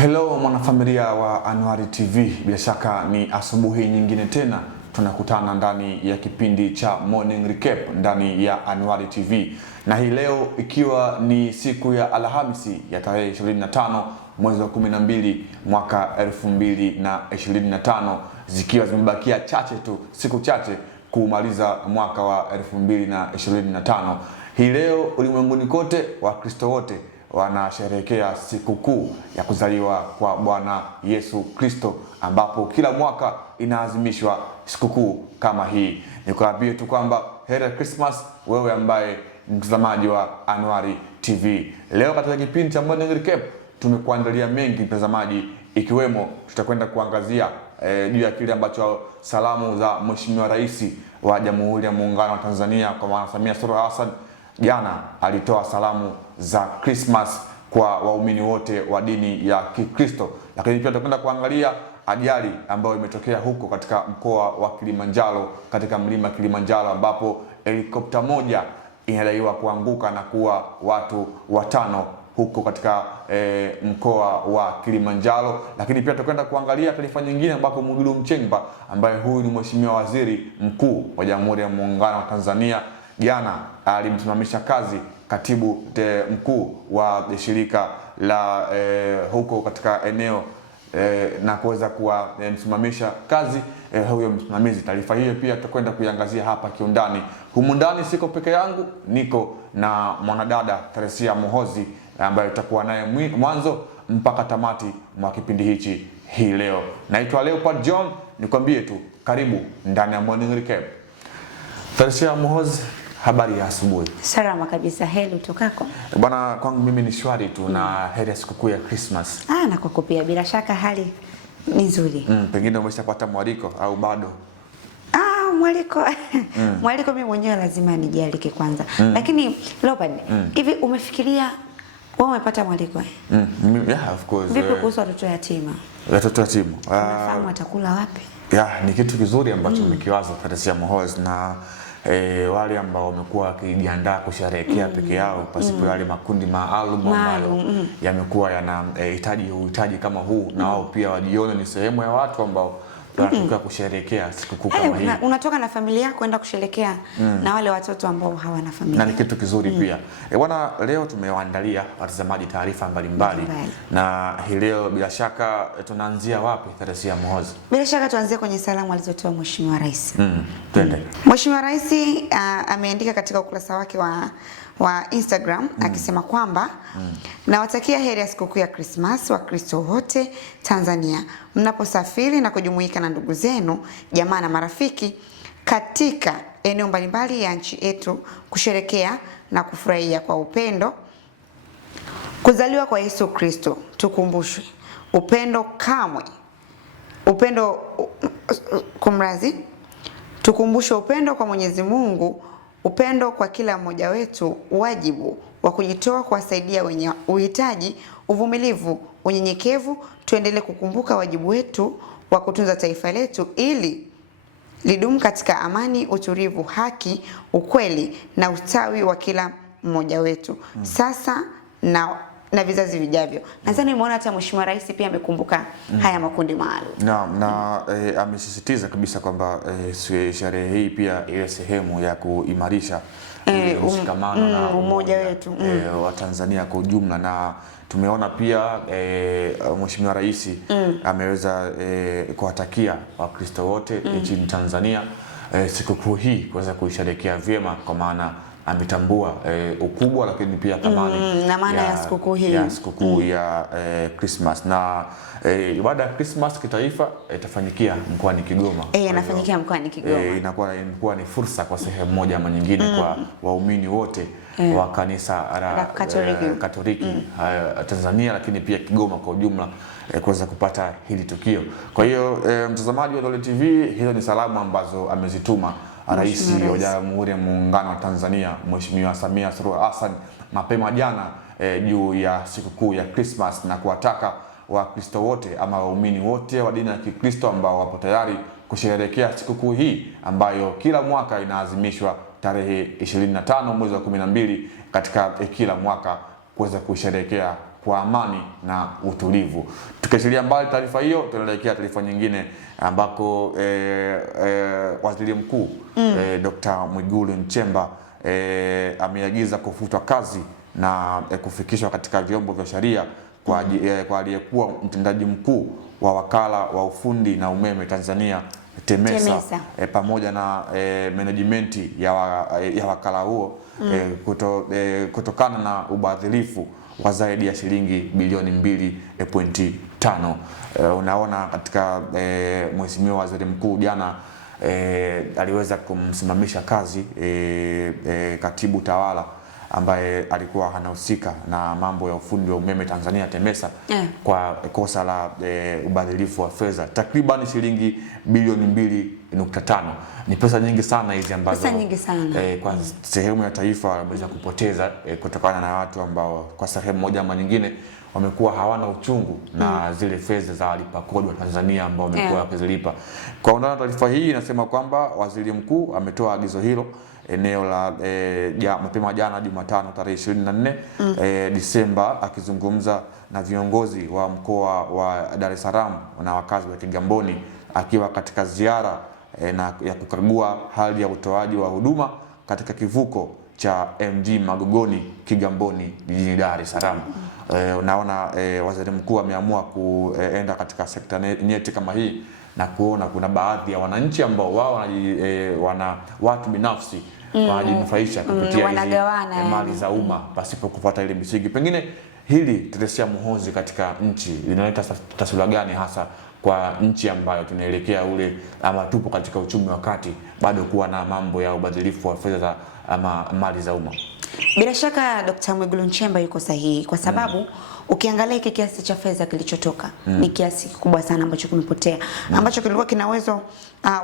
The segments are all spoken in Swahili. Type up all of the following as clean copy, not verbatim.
Hello mwanafamilia wa Anwari TV, bila shaka ni asubuhi nyingine tena tunakutana ndani ya kipindi cha Morning Recap ndani ya Anwari TV, na hii leo ikiwa ni siku ya Alhamisi ya tarehe 25 mwezi wa 12 mwaka 2025, zikiwa zimebakia siku chache kumaliza mwaka wa 2025. Hii leo ulimwenguni kote Wakristo wote wanasherehekea sikukuu ya kuzaliwa kwa Bwana Yesu Kristo, ambapo kila mwaka inaadhimishwa sikukuu kama hii. Nikuambie tu kwamba Merry Christmas wewe ambaye mtazamaji wa Anwari TV. Leo katika kipindi cha Morning Recap tumekuandalia mengi mtazamaji, ikiwemo tutakwenda kuangazia juu ya kile ambacho salamu za Mheshimiwa Rais wa Jamhuri ya Muungano wa Tanzania kwa Mama Samia Suluhu Hassan jana alitoa salamu za Christmas kwa waumini wote wa dini ya Kikristo. Lakini pia tutakwenda kuangalia ajali ambayo imetokea huko katika mkoa wa Kilimanjaro, katika mlima Kilimanjaro, ambapo helikopta moja inadaiwa kuanguka na kuwa watu 5 huko katika mkoa wa Kilimanjaro. Lakini pia tutakwenda kuangalia taarifa nyingine ambapo Mwigulu Nchemba, ambaye huyu ni Mheshimiwa Waziri Mkuu wa Jamhuri ya Muungano wa Tanzania, jana alimsimamisha kazi katibu mkuu wa shirika la huko katika eneo na kuweza kumsimamisha kazi huyo msimamizi. Taarifa hiyo pia tutakwenda kuiangazia hapa kiundani. Humu ndani siko peke yangu, niko na mwanadada Theresia Muhozi ambaye tutakuwa naye mwanzo mpaka tamati mwa kipindi hichi hii leo. Naitwa Leopard John, nikwambie tu karibu ndani ya Morning Recap. Theresia Muhozi, habari ya asubuhi? Salama kabisa. Heri utokako? Bwana, kwangu mimi ni shwari tu na heri ya sikukuu ya Christmas. Na kwako pia bila shaka hali ni nzuri. Pengine umeshapata mwaliko au bado? Mwaliko. Mwaliko mimi mwenyewe lazima nijialike kwanza. Lakini Leopard, hivi umefikiria wewe umepata mwaliko? Yeah, of course. Vipi kuhusu watoto yatima? Watoto yatima. Unafahamu watakula wapi? Yeah, ni kitu kizuri ambacho nimekiwaza Theresia Muhozi, na wale ambao wamekuwa wakijiandaa kusherehekea peke yao pasipo yale makundi maalum ambayo yamekuwa yanahitaji kama huu, na wao pia wajione ni sehemu ya watu ambao tunataka kusherehekea sikukuu kama hii. Unatoka na familia yako kwenda kusherehekea na wale watoto ambao hawana familia. Na ni kitu kizuri pia. Bwana, leo tumewaandalia watazamaji taarifa mbalimbali. Na hii leo bila shaka tunaanzia wapi Theresia Muhozi? Bila shaka tuanzie kwenye salamu alizotoa Mheshimiwa Rais. Twende. Mheshimiwa Rais ameandika katika ukurasa wake wa Instagram akisema kwamba nawatakia heri ya sikukuu ya Christmas Wakristo wote Tanzania, mnaposafiri na kujumuika na ndugu zenu, jamaa na marafiki katika eneo mbalimbali ya nchi yetu kusherekea na kufurahia kwa upendo kuzaliwa kwa Yesu Kristo. Tukumbushwe tukumbushwe upendo kwa Mwenyezi Mungu, upendo kwa kila mmoja wetu, wajibu wa kujitoa kuwasaidia wenye uhitaji, uvumilivu, unyenyekevu. Tuendelee kukumbuka wajibu wetu wa kutunza taifa letu ili lidumu katika amani, utulivu, haki, ukweli na ustawi wa kila mmoja wetu sasa na vizazi vijavyo. Nadhani umeona hata Mheshimiwa Rais pia amekumbuka haya makundi maalum. Na amesisitiza kabisa kwamba sherehe hii pia ile sehemu ya kuimarisha mshikamano na umoja wetu wa Tanzania kwa ujumla. Na tumeona pia Mheshimiwa Rais ameweza kuwatakia Wakristo wote nchini Tanzania sikukuu hii kuweza kuisherehekea vyema, kwa maana ametambua ukubwa lakini pia thamani na maana ya sikukuu hii ya sikukuu ya Christmas. Na ibada ya Christmas kitaifa itafanyikia mkoani Kigoma. Inafanyikia mkoani Kigoma. Inakuwa ni fursa kwa sehemu moja ama nyingine kwa waumini wote wa kanisa la Katoliki Tanzania, lakini pia Kigoma kwa ujumla kuweza kupata hili tukio. Kwa hiyo mtazamaji wa Dole TV, hizo ni salamu ambazo amezituma Rais wa Jamhuri ya Muungano wa Tanzania Mheshimiwa Samia Suluhu Hassan mapema jana juu ya sikukuu ya Christmas, na kuwataka Wakristo wote ama waumini wote wa dini ya Kikristo ambao wapo tayari kusherehekea sikukuu hii ambayo kila mwaka inaadhimishwa tarehe 25 mwezi wa 12 katika kila mwaka kuweza kusherehekea kwa amani na utulivu. Tukiachilia mbali taarifa hiyo, tunaelekea taarifa nyingine ambako Waziri Mkuu Dr. Mwigulu Nchemba ameagiza kufutwa kazi na kufikishwa katika vyombo vya sheria kwa aliyekuwa mtendaji mkuu wa wakala wa ufundi na umeme Tanzania TEMESA. Pamoja na management ya wakala huo kutokana na ubadhirifu wa zaidi ya shilingi bilioni 2.5. Unaona katika Mheshimiwa Waziri Mkuu jana aliweza kumsimamisha kazi katibu tawala ambaye alikuwa anahusika na mambo ya ufundi wa umeme Tanzania TEMESA kwa kosa la ubadhirifu wa fedha takriban shilingi bilioni 2.5. Ni pesa nyingi sana hizi ambazo kwa sehemu ya taifa wameweza kupoteza kutokana na watu ambao kwa sehemu moja ama nyingine wamekuwa hawana uchungu na zile fedha za walipa kodi wa Tanzania ambao wamekuwa wakizilipa. Kwa undani taarifa hii inasema kwamba Waziri Mkuu ametoa agizo hilo eneo la mapema jana Jumatano tarehe 24 Disemba, akizungumza na viongozi wa mkoa wa Dar es Salaam na wakazi wa Kigamboni akiwa katika ziara ya kukagua hali ya utoaji wa huduma katika kivuko cha MV Magogoni Kigamboni jijini Dar es Salaam. Unaona Waziri Mkuu ameamua kuenda katika sekta nyeti kama hii na kuona kuna baadhi ya wananchi ambao wao wana watu binafsi wanajinufaisha kupitia hizi mali za umma pasipo kupata ile misingi. Pengine hili Teresia Muhoozi katika nchi linaleta taswira gani hasa kwa nchi ambayo tunaelekea ama tupo katika uchumi wa kati bado kuwa na mambo ya ubadhirifu wa fedha ama mali za umma? Bila shaka Dr. Mwigulu Nchemba yuko sahihi kwa sababu ukiangalia hiki kiasi cha fedha kilichotoka ni kiasi kikubwa sana ambacho kimepotea ambacho kilikuwa kina uwezo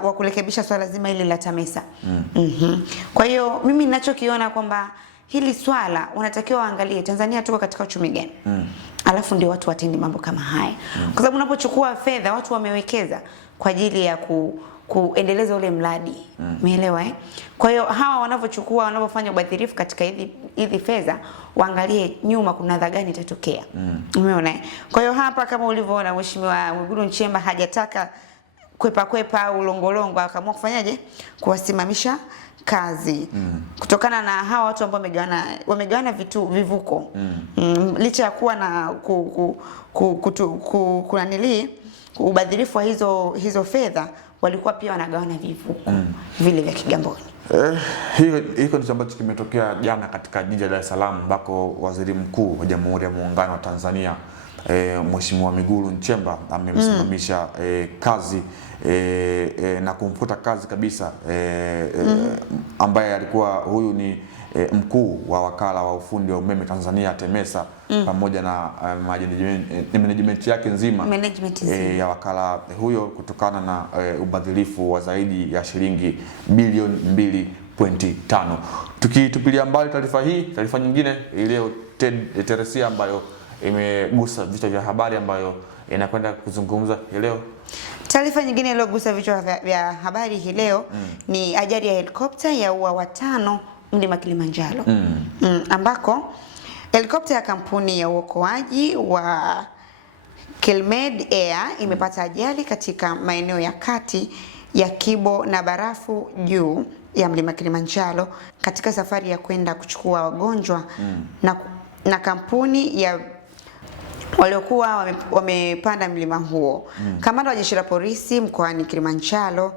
wa kurekebisha swala zima hili la TEMESA. Kwa hiyo mimi ninachokiona kwamba hili swala unatakiwa waangalie Tanzania tuko katika uchumi gani. Alafu ndio watu watende mambo kama haya. Kwa sababu unapochukua fedha watu wamewekeza kwa ajili ya kuendeleza ule mradi. Umeelewa Kwa hiyo hawa wanavyofanya ubadhirifu katika hizi fedha waangalie nyuma kuna adha gani itatokea. Umeona Kwa hiyo hapa kama ulivyoona Mheshimiwa Mwigulu Nchemba hajataka kwepa au longolongo, akaamua kufanyaje? Kuwasimamisha kazi kutokana na hawa watu ambao wamegawana vivuko. Licha ya kuwa na kunanili ubadhirifu wa hizo fedha, walikuwa pia wanagawana vivuko vile vya Kigamboni. Hiyo ndio ambacho kimetokea jana katika jiji la Dar es Salaam ambako Waziri Mkuu wa Jamhuri ya Muungano wa Tanzania Mheshimiwa Mwigulu Nchemba amemsimamisha kazi na kumfuta kazi kabisa ambaye alikuwa huyu ni mkuu wa wakala wa ufundi wa umeme Tanzania TEMESA pamoja na management yake nzima ya wakala huyo kutokana na ubadhirifu wa zaidi ya shilingi bilioni 2.5. Tukitupilia mbali taarifa nyingine leo Teresia ambayo imegusa vichwa vya habari ambayo inakwenda kuzungumza leo. Taarifa nyingine iliyogusa vichwa vya habari hii leo ni ajali ya helikopta ya ua watano mlima Kilimanjaro. Ambako helikopta ya kampuni ya uokoaji wa Kilmed Air imepata ajali katika maeneo ya kati ya Kibo na Barafu juu ya mlima Kilimanjaro katika safari ya kwenda kuchukua wagonjwa na kampuni ya waliokuwa wamepanda mlima huo. Kamanda wa Jeshi la Polisi mkoani Kilimanjaro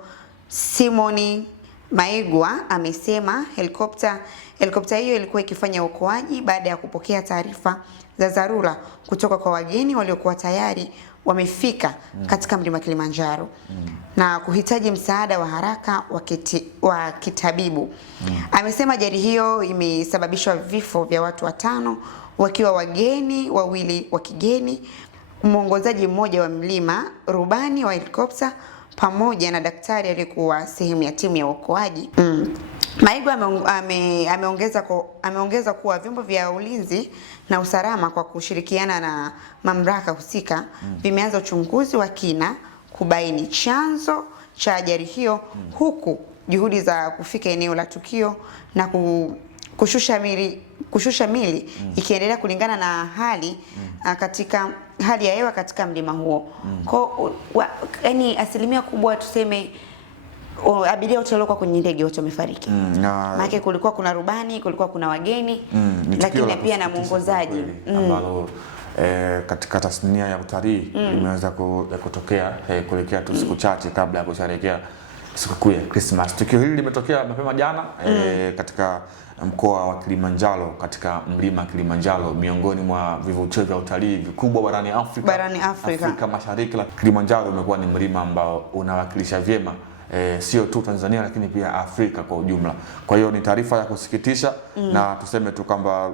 Simoni Maigwa amesema helikopta hiyo ilikuwa ikifanya uokoaji baada ya kupokea taarifa za dharura kutoka kwa wageni waliokuwa tayari wamefika katika mlima Kilimanjaro na kuhitaji msaada wa haraka wa kitabibu. Amesema ajali hiyo imesababisha vifo vya watu 5 wakiwa wageni 2 wa kigeni, mwongozaji mmoja wa mlima, rubani wa helikopta pamoja na daktari aliyekuwa sehemu ya timu ya uokoaji. Maigwa ameongeza kuwa vyombo vya ulinzi na usalama kwa kushirikiana na mamlaka husika vimeanza uchunguzi wa kina kubaini chanzo cha ajali hiyo, huku juhudi za kufika eneo la tukio na kushusha mili ikiendelea kulingana na hali katika hali ya hewa katika mlima huo. Kwa yani asilimia kubwa tuseme abiria wote waliokuwa kwenye ndege wote wamefariki. Maana kulikuwa kuna rubani, kulikuwa kuna wageni, lakini pia na mwongozaji ambalo katika tasnia ya utalii limeweza kutokea kuelekea tu siku chache kabla ya kusherehekea sikukuu ya Christmas. Tukio hili limetokea mapema jana katika mkoa wa Kilimanjaro, katika mlima Kilimanjaro, miongoni mwa vivutio vya utalii vikubwa barani Afrika Mashariki. Kilimanjaro umekuwa ni mlima ambao unawakilisha vyema sio tu Tanzania lakini pia Afrika kwa ujumla. Kwa hiyo ni taarifa ya kusikitisha na tuseme tu kwamba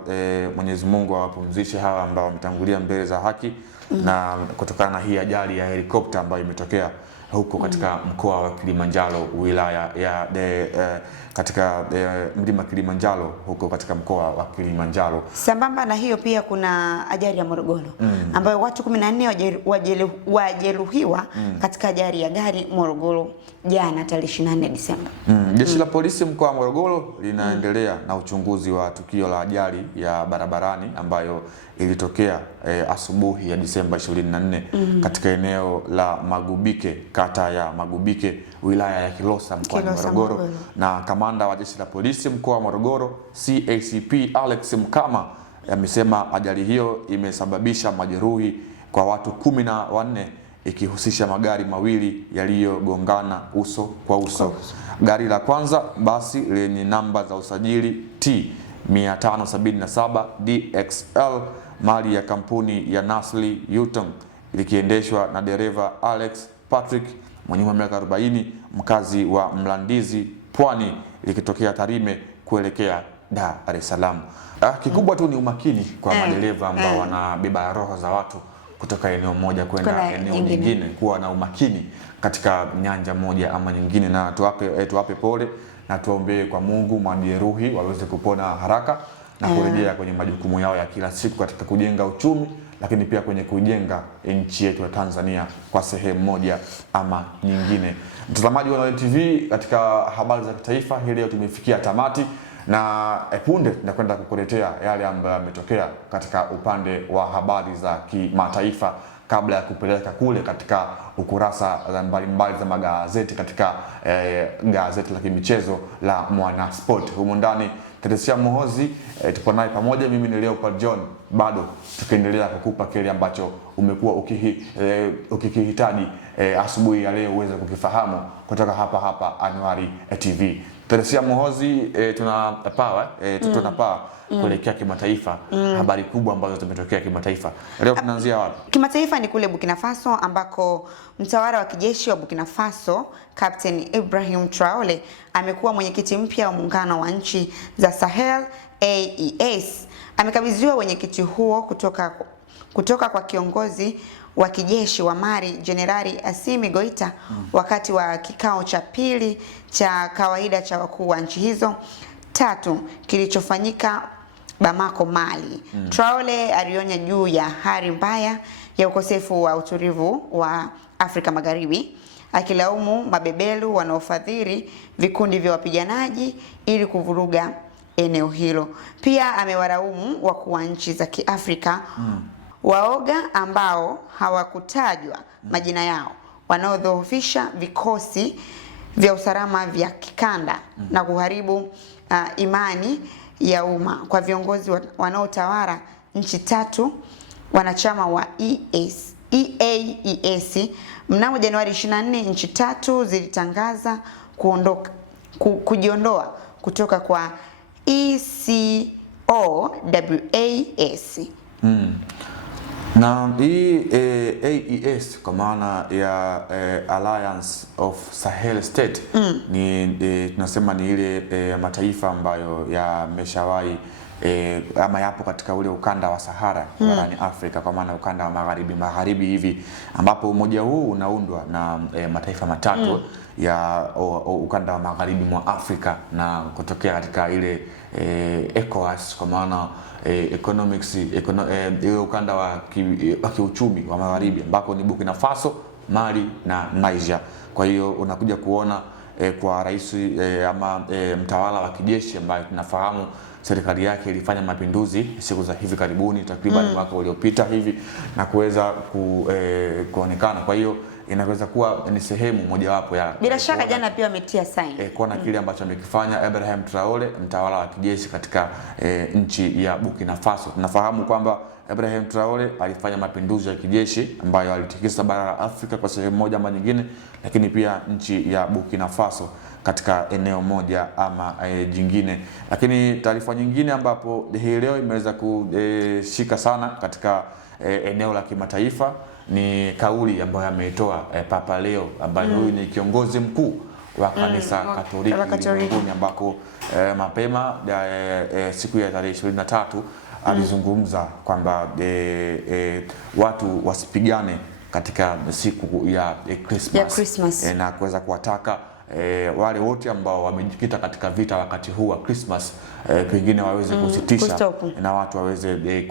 Mwenyezi Mungu awapumzishe hawa ambao wametangulia mbele za haki na kutokana na hii ajali ya helikopta ambayo imetokea huko katika mkoa wa Kilimanjaro, wilaya ya katika mlima Kilimanjaro huko katika mkoa wa Kilimanjaro. Sambamba na hiyo pia kuna ajali ya Morogoro ambayo watu 14 wajeruhiwa katika ajali ya gari Morogoro jana tarehe 24 Disemba. Jeshi la polisi mkoa wa Morogoro linaendelea na uchunguzi wa tukio la ajali ya barabarani ambayo ilitokea asubuhi ya Disemba 24 katika eneo la Magubike, kata ya Magubike, wilaya ya Kilosa mkoa wa Morogoro. Na kamanda wa jeshi la polisi mkoa wa Morogoro CACP Alex Mkama amesema ajali hiyo imesababisha majeruhi kwa watu 14 ikihusisha magari mawili yaliyogongana uso kwa uso. Gari la kwanza, basi lenye namba za usajili T 577 DXL mali ya kampuni ya Nasli Yutong, likiendeshwa na dereva Alex Patrick mwenye umri wa miaka 40, mkazi wa Mlandizi Pwani, likitokea Tarime kuelekea Dar es Salaam. Kikubwa tu ni umakini kwa madereva ambao wanabeba roho za watu kutoka eneo moja kwenda eneo nyingine, kuwa na umakini katika nyanja moja ama nyingine, na tuwape pole na tuombee kwa Mungu majeruhi waweze kupona haraka na kurejea kwenye majukumu yao ya kila siku katika kujenga uchumi, lakini pia kwenye kujenga nchi yetu ya Tanzania kwa sehemu moja ama nyingine. Mtazamaji wa Nolin TV, katika habari za kitaifa hii leo tumefikia tamati, na punde tunakwenda kukuletea yale ambayo yametokea katika upande wa habari za kimataifa kabla ya kupeleka kule katika ukurasa mbalimbali za magazeti katika gazeti la kimichezo la Mwana Sport. Humu ndani Teresia Mohozi tupo naye pamoja, mimi ni Leopold John, bado tukiendelea kukupa kile ambacho umekuwa ukikihitaji asubuhi ya leo uweze kukifahamu kutoka hapa Anuari TV. Teresia Mohozi, tunapaa kuelekea kimataifa, habari kubwa ambazo zimetokea kimataifa. Leo tunaanzia wapi? Kimataifa ni kule Burkina Faso ambako mtawala wa kijeshi wa Burkina Faso Captain Ibrahim Traore amekuwa mwenyekiti mpya wa muungano wa nchi za Sahel AES. Amekabidhiwa wenyekiti huo kutoka kwa kiongozi wa kijeshi wa Mali Jenerali Assimi Goita wakati wa kikao cha pili cha kawaida cha wakuu wa nchi hizo tatu kilichofanyika Bamako, Mali. Traore alionya juu ya hali mbaya ya ukosefu wa utulivu wa Afrika Magharibi, akilaumu mabeberu wanaofadhili vikundi vya wapiganaji ili kuvuruga eneo hilo. Pia amewaraumu wakuu wa nchi za Kiafrika waoga ambao hawakutajwa majina yao, wanaodhoofisha vikosi vya usalama vya kikanda na kuharibu imani ya umma kwa viongozi wanaotawala nchi tatu wanachama wa EAES. Mnamo Januari 24 nchi tatu zilitangaza kujiondoa kutoka kwa ECOWAS. Na hii AES kwa maana ya Alliance of Sahel State tunasema ni ile mataifa ambayo yameshawahi ama yapo katika ule ukanda wa Sahara barani Afrika, kwa maana ukanda wa magharibi hivi, ambapo umoja huu unaundwa na mataifa matatu ya ukanda wa magharibi mwa Afrika na kutokea katika ile ECOWAS kwa maana ile ukanda wa kiuchumi wa magharibi, ambako ni Burkina Faso, Mali na Niger. Kwa hiyo unakuja kuona kwa rais ama mtawala wa kijeshi ambaye tunafahamu serikali yake ilifanya mapinduzi siku za hivi karibuni, takriban mwaka uliopita hivi, na kuweza kuonekana. Kwa hiyo inaweza kuwa ni sehemu mojawapo ya, bila shaka jana pia wametia saini kuona kile ambacho amekifanya Ibrahim Traore, mtawala wa kijeshi katika nchi ya Burkina Faso. Tunafahamu kwamba Ibrahim Traore alifanya mapinduzi ya kijeshi ambayo alitikisa bara la Afrika kwa sehemu moja ama nyingine, lakini pia nchi ya Burkina Faso katika eneo moja ama jingine. Lakini taarifa nyingine ambapo hii leo imeweza kushika sana katika eneo la kimataifa ni kauli ambayo ameitoa Papa Leo, ambaye huyu ni kiongozi mkuu wa kanisa Katoliki ulimwenguni, ambako mapema siku ya tarehe 23 alizungumza kwamba watu wasipigane katika siku ya Christmas, na kuweza kuwataka wale wote ambao wamejikita katika vita wakati huu wa Christmas pengine waweze kusitisha na watu waweze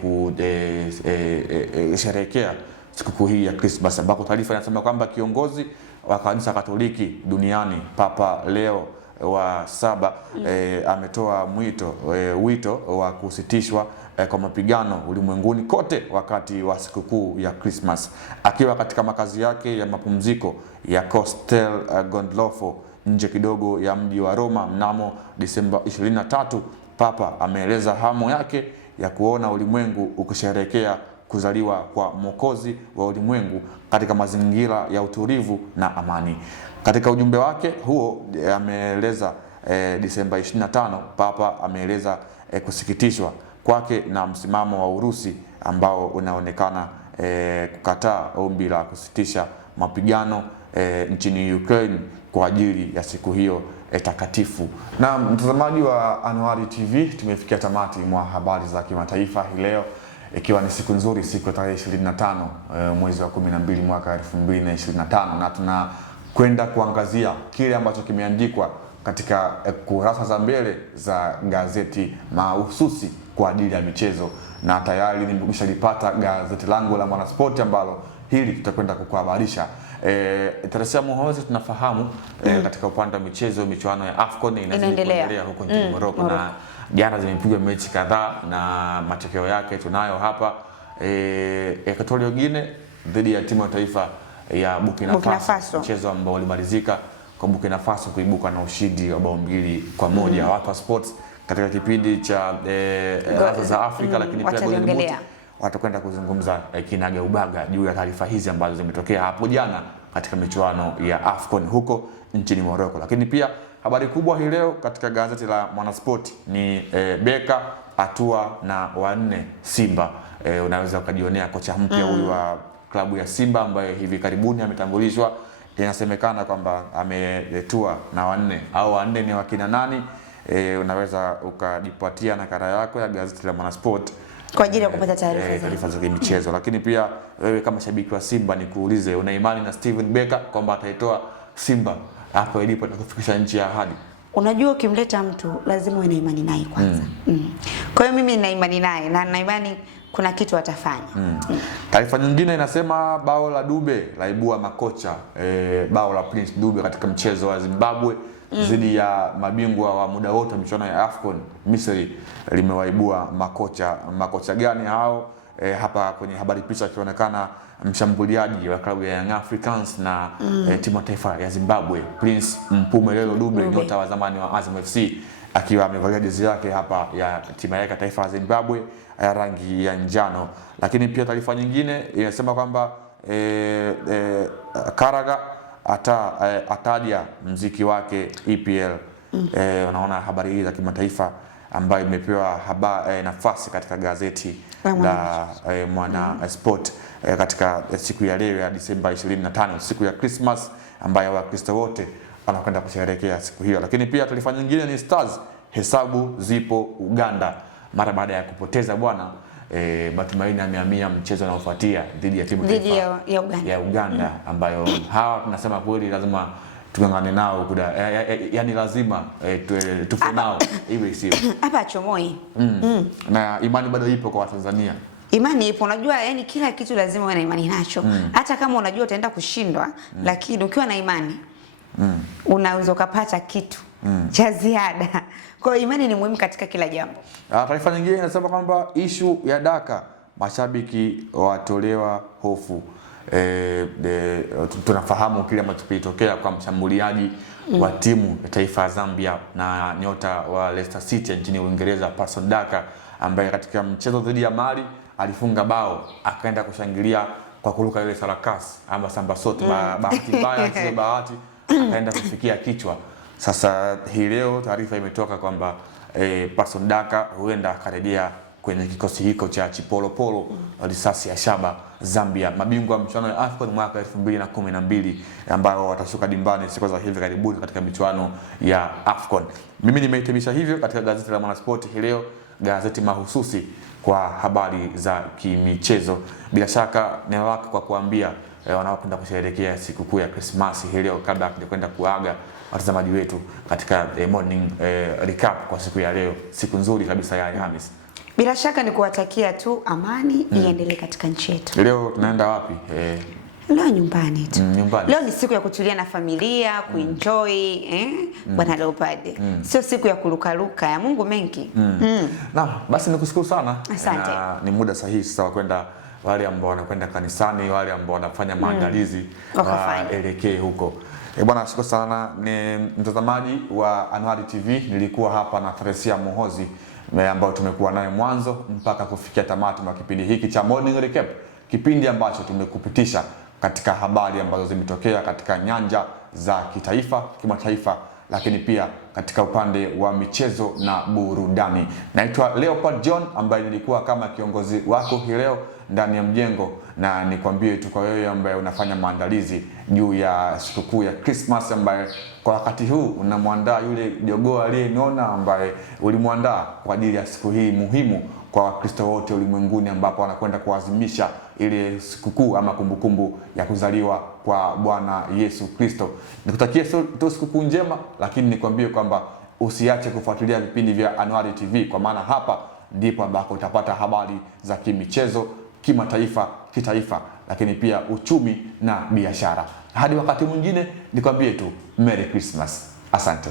kusherehekea sikukuu hii ya Christmas, ambako taarifa inasema kwamba kiongozi wa kanisa Katoliki duniani Papa Leo wa 7 ametoa wito wa kusitishwa kwa mapigano ulimwenguni kote wakati wa sikukuu ya Christmas. Akiwa katika makazi yake ya mapumziko ya Castel Gandolfo nje kidogo ya mji wa Roma mnamo Disemba 23, Papa ameeleza hamu yake ya kuona ulimwengu ukisherehekea kuzaliwa kwa Mwokozi wa ulimwengu katika mazingira ya utulivu na amani. Katika ujumbe wake huo ameeleza Disemba 25, Papa ameeleza kusikitishwa kwake na msimamo wa Urusi ambao unaonekana kukataa ombi la kusitisha mapigano nchini Ukraine kwa ajili ya siku hiyo takatifu. Na mtazamaji wa Anuari TV, tumefikia tamati mwa habari za kimataifa hii leo, ikiwa ni siku nzuri, siku ya tarehe 25 mwezi wa 12 mwaka 2025, na tunakwenda kuangazia kile ambacho kimeandikwa katika kurasa za mbele za gazeti mahususi kwa ajili ya michezo, na tayari nimekwisha lipata gazeti langu la Mwanaspoti ambalo hili tutakwenda kukuhabarisha. Teresia Muhozi, tunafahamu katika upande wa michezo michuano ya AFCON inaendelea huko nchini Morocco, na jana zimepigwa mechi kadhaa na matokeo yake tunayo hapa. Equatorial Guinea dhidi ya timu ya taifa ya Burkina Faso, mchezo ambao ulimalizika kwa Burkina Faso kuibuka na ushindi wa bao 2-1. Watu wa sports katika kipindi cha za Afrika, lakini pia Golden watakwenda kuzungumza kinaga ubaga juu ya taarifa hizi ambazo zimetokea hapo jana katika michuano ya AFCON huko nchini Morocco. Lakini pia habari kubwa hii leo katika gazeti la Mwanaspoti ni Beka atua na wanne Simba. Unaweza ukajionea kocha mpya huyu wa klabu ya Simba ambaye hivi karibuni ametambulishwa. Inasemekana kwamba ametua na wanne, au wanne ni wakina nani? Unaweza ukajipatia nakala yako ya gazeti la Mwanaspoti kwa ajili ya kupata taarifa za michezo. Lakini pia wewe kama shabiki wa Simba nikuulize, una imani na Steven Beka kwamba ataitoa Simba hapo ilipo na kufikisha nchi ya ahadi? Unajua, ukimleta mtu lazima uwe na imani naye kwanza. Kwa hiyo mimi nina imani naye na nina imani kuna kitu atafanya. Taarifa nyingine inasema bao la Dube laibua makocha. Bao la Prince Dube katika mchezo wa Zimbabwe dhidi ya mabingwa wa muda wote michuano ya AFCON Misri limewaibua makocha. Makocha gani hao? Hapa kwenye habari picha akionekana mshambuliaji wa klabu ya Young Africans na timu ya taifa ya Zimbabwe Prince Mpumelelo Dube, nyota wa zamani wa Azam FC, akiwa amevalia jezi yake hapa ya timu ya taifa ya Zimbabwe ya rangi ya njano. Lakini pia taarifa nyingine inasema kwamba Karaga ataja mziki wake EPL. Unaona habari hii za kimataifa ambayo imepewa nafasi katika gazeti la Mwana Sport katika siku ya leo ya Disemba 25, siku ya Christmas ambayo Wakristo wote wanakwenda kusherehekea siku hiyo. Lakini pia taarifa nyingine ni Stars hesabu zipo Uganda mara baada ya kupoteza bwana. Matumaini amehamia mchezo unaofuatia dhidi ya timu ya Uganda ambayo hawa tunasema kweli lazima tungangane nao yani lazima tufe nao hivi sio hapa chomoi. Na imani bado ipo kwa Tanzania. Imani ipo, unajua yani kila kitu lazima uwe na imani nacho. Hata kama unajua utaenda kushindwa, lakini ukiwa na imani unaweza ukapata kitu cha ziada. Kwa hiyo imani ni muhimu katika kila jambo. Taarifa nyingine inasema kwamba ishu ya Daka, mashabiki watolewa hofu. Tunafahamu kile ambacho kilitokea kwa mshambuliaji wa timu ya taifa ya Zambia na nyota wa Leicester City nchini Uingereza, Patson Daka, ambaye katika mchezo dhidi ya Mali alifunga bao, akaenda kushangilia kwa kuruka ile sarakasi ama samba sote. Bahati mbaya sio bahati, akaenda kufikia kichwa. Sasa hii leo taarifa imetoka kwamba Patson Daka huenda akarejea kwenye kikosi hiko cha Chipolopolo risasi ya shaba Zambia, mabingwa mchuano ya AFCON mwaka 2012 ambao watashuka dimbani siku za hivi karibuni katika michuano ya AFCON. Mimi nimehitimisha hivyo katika gazeti la Mwanaspoti hii leo, gazeti mahususi kwa habari za kimichezo. Bila shaka neno lako kwa kuambia wanaopenda kusherehekea sikukuu ya Christmas hii leo, kabla ya kwenda kuaga watazamaji wetu katika morning recap kwa siku ya leo, siku nzuri kabisa ya Alhamisi. Bila shaka ni kuwatakia tu amani iendelee katika nchi yetu. Leo tunaenda wapi? Leo nyumbani tu. Nyumbani. Leo ni siku ya kutulia na familia, kuenjoy, Bwana Leopard. Sio siku ya kurukaruka, ya Mungu mengi. Na basi nikushukuru sana. Asante. Ni muda sahihi sasa kwenda, wale ambao wanakwenda kanisani, wale ambao wanafanya maandalizi waelekee huko. Bwana nashukuru sana. Ni mtazamaji wa Anuari TV, nilikuwa hapa na Theresia Muhozi ambao tumekuwa naye mwanzo mpaka kufikia tamati mwa kipindi hiki cha Morning Recap, kipindi ambacho tumekupitisha katika habari ambazo zimetokea katika nyanja za kitaifa, kimataifa, lakini pia katika upande wa michezo na burudani. Naitwa Leopard John ambaye nilikuwa kama kiongozi wako hii leo ndani ya mjengo, na nikwambie tu kwa wewe ambaye unafanya maandalizi juu ya sikukuu ya Christmas, ambaye kwa wakati huu unamwandaa yule jogoo aliyenona ambaye ulimwandaa kwa ajili ya siku hii muhimu kwa Wakristo wote ulimwenguni, ambapo wanakwenda kuadhimisha ile sikukuu ama kumbukumbu ya kuzaliwa kwa Bwana Yesu Kristo. Nikutakie tu sikukuu njema, lakini nikwambie kwamba usiache kufuatilia vipindi vya Anuari TV, kwa maana hapa ndipo ambako utapata habari za kimichezo, kimataifa, kitaifa, lakini pia uchumi na biashara. Hadi wakati mwingine nikwambie tu Merry Christmas. Asante.